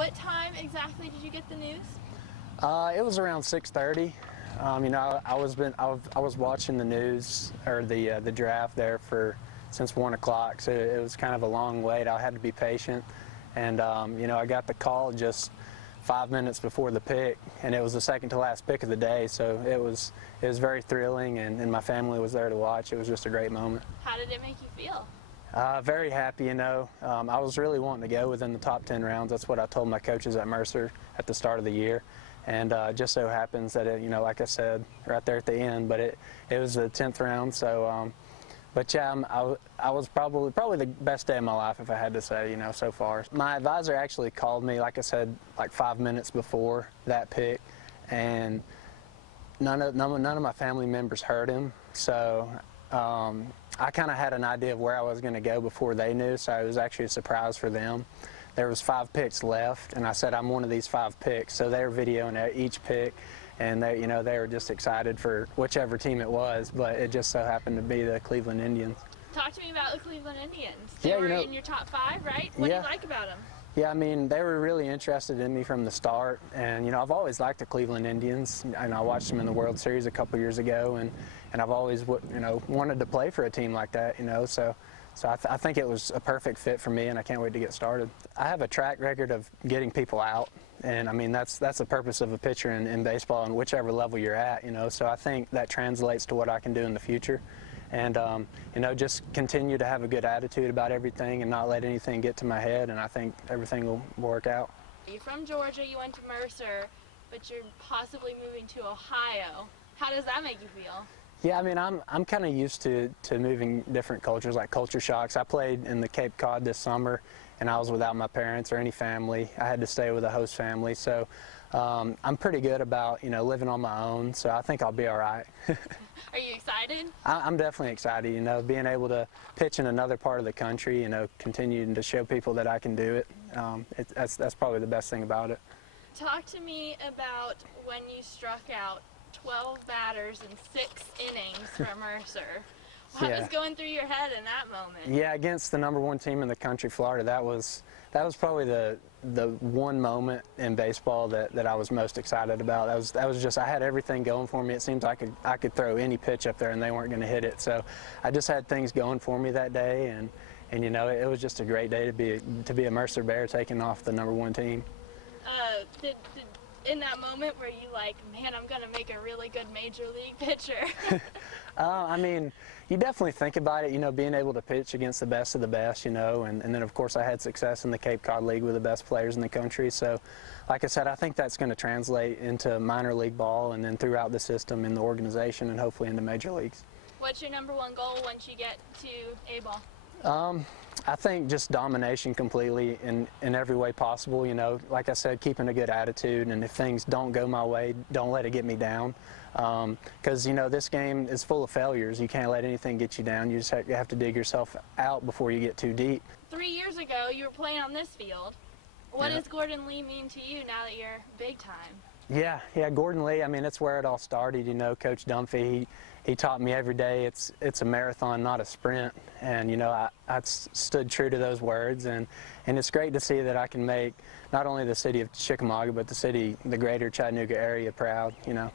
What time exactly did you get the news? It was around 6:30. You know, I was watching the news or the draft there since 1 o'clock, so it was kind of a long wait. I had to be patient, and you know, I got the call just 5 minutes before the pick, and it was the second to last pick of the day. So it was very thrilling, and my family was there to watch. It was just a great moment. How did it make you feel? Very happy, you know. I was really wanting to go within the top 10 rounds. That's what I told my coaches at Mercer at the start of the year. And just so happens that, you know, like I said, right there at the end, but it was the 10th round. So, but yeah, I was probably the best day of my life, if I had to say, you know, so far. My advisor actually called me, like I said, like 5 minutes before that pick, and none of my family members heard him. So I kind of had an idea of where I was going to go before they knew, so it was actually a surprise for them. There was 5 picks left, and I said I'm one of these 5 picks. So they were videoing each pick, and they were just excited for whichever team it was. But it just so happened to be the Cleveland Indians. Talk to me about the Cleveland Indians. They were in your top 5, right? What do you like about them? Yeah, I mean, they were really interested in me from the start, and you know, I've always liked the Cleveland Indians, and I watched them in the World Series a couple years ago, and I've always, you know, wanted to play for a team like that, you know, so I think it was a perfect fit for me, and I can't wait to get started. I have a track record of getting people out, and I mean, that's the purpose of a pitcher in baseball, and whichever level you're at, you know, so I think that translates to what I can do in the future. And, you know, just continue to have a good attitude about everything and not let anything get to my head, and I think everything will work out. You're from Georgia, you went to Mercer, but you're possibly moving to Ohio. How does that make you feel? Yeah, I mean, I'm kind of used to moving different cultures, like culture shocks. I played in the Cape Cod this summer, and I was without my parents or any family. I had to stay with a host family, so I'm pretty good about, you know, living on my own, so I think I'll be all right. Are you excited? I'm definitely excited, you know, being able to pitch in another part of the country, you know, continuing to show people that I can do it. That's probably the best thing about it. Talk to me about when you struck out 12 batters in 6 innings for Mercer. What was going through your head in that moment? Yeah, against the #1 team in the country, Florida, that was probably the one moment in baseball that I was most excited about. That was just, I had everything going for me. It seems like I could throw any pitch up there and they weren't going to hit it. So I just had things going for me that day, and you know, it was just a great day to be a Mercer Bear taking off the #1 team. In that moment, were you like, man, I'm going to make a really good major league pitcher? I mean, you definitely think about it, you know, being able to pitch against the best of the best, you know, and then, of course, I had success in the Cape Cod League with the best players in the country. So, like I said, I think that's going to translate into minor league ball and then throughout the system in the organization and hopefully into major leagues. What's your #1 goal once you get to A-ball? I think just domination completely in every way possible, you know, like I said, keeping a good attitude, and if things don't go my way, don't let it get me down, because, you know, this game is full of failures. You can't let anything get you down. You just have to dig yourself out before you get too deep. 3 years ago, you were playing on this field. What does Gordon Lee mean to you now that you're big time? Yeah, Gordon Lee, I mean, it's where it all started, you know. Coach Dunphy, he taught me every day it's a marathon, not a sprint, and, you know, I stood true to those words, and it's great to see that I can make not only the city of Chickamauga, but the greater Chattanooga area proud, you know.